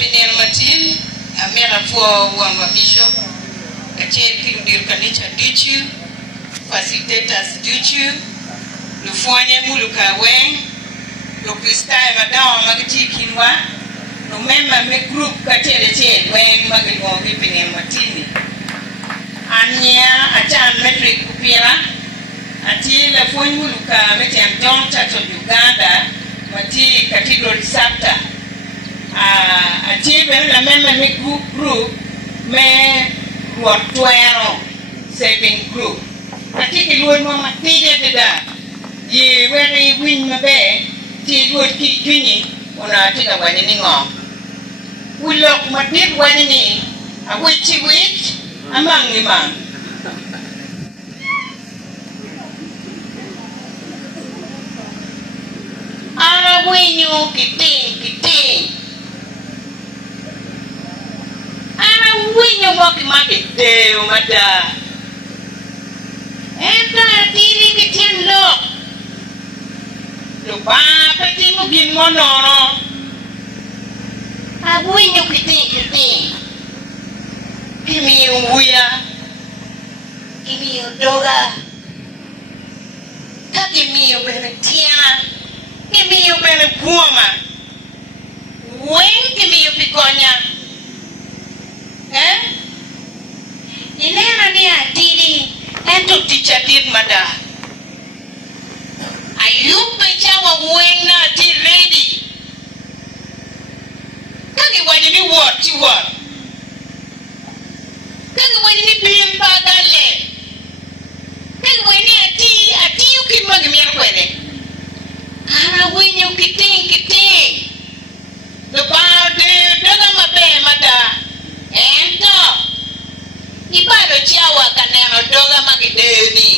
Pinel Martin, Amira for one bishop, a chair Kirudir Kanicha Duchu, facilitators Duchu, Lufonia Muluka Weng, Lokristai Madame Magati Kinwa, no member make group Katele Chair Weng Magadon Pinel Martini. Anya Achan Metric Kupira, until a phone Muluka Metian John Church of Uganda, Mati Cathedral Sapta. Until a member make group may work 12 saving group. Particularly when my teacher that ye very win my bed, tea would keep drinking on our ticket wedding on. We look my deep wedding, a witchy witch among the man. Ara winyo kiting. Ara winyo moki maki deo mata. Enta tiri kitin lo. Lo ba peti mo gin monoro. Ara winyo kiting. Kimi uya. Kimi doga. Kimi benetia. Kimi you bene puma. When kimi you piconia? Inena ni atiri ento teacher did mada. Ayupe chawa wena ati ready. Kagi wajini what? Kagi wajini pimpa gale. Kagi wajini ati yukimagi miyakwede. Ara winyo kiting. The body doga mabe mata. Ento. Ibado chawa kaneno doga magideni.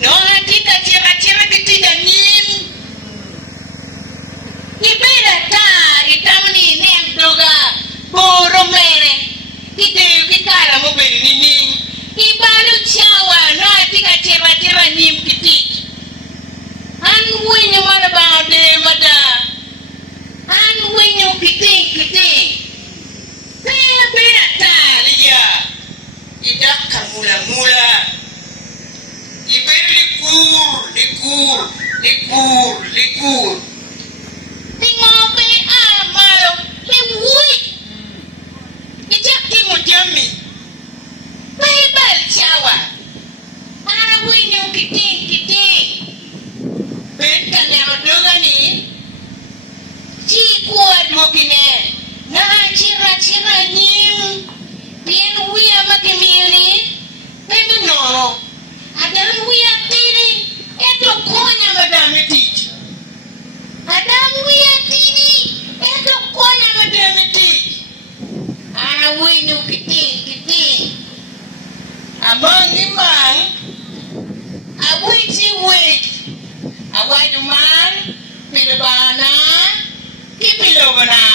No atika tira kitida nim. Ibeda ta itamni nem doga. Boro mere. Ide kikara mo beni nim. Ibado chawa no atika tira nim kitich. And when you want about the mother, and when you kiting, pera talia, idaka mula, iberi likur, tingope amalo, liwui, idaki mujami, bebel chawa, and when you kiting. Benta nero doga ni chi kuat mokine na chira nim bien wia makemini pendo no adam wia tiri eto konya madame teach adam wia tiri eto konya madame teach ana winu kiting among the man a witchy Awadu man, pilibana, kipilogana.